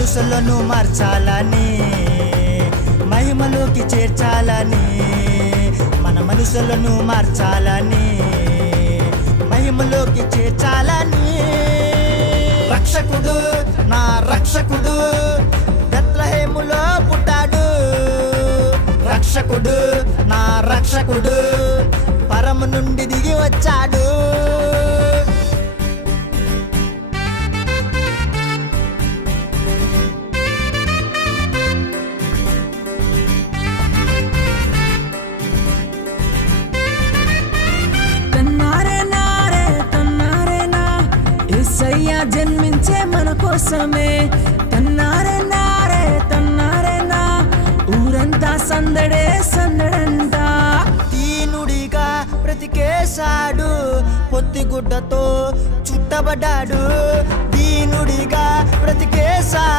మనసులను మార్చాలని, మహిమలోకి చేర్చాలని, మన మనసులను మార్చాలని, మహిమలోకి చేర్చాలని. రక్షకుడు, నా రక్షకుడు బెత్లెహేములో పుట్టాడు. రక్షకుడు, నా రక్షకుడు పరము నుండి దిగి వచ్చాడు. యేసయ్య జన్మించే మన కోసమే. తన్నారే నారే తన్నారే నా, ఊరంతా సందడే సందడంట. దీనుడిగా బ్రతికేశాడు, పొత్తిగుడ్డతో చుట్టబడ్డాడు. దీనుడిగా బ్రతికేశాడు.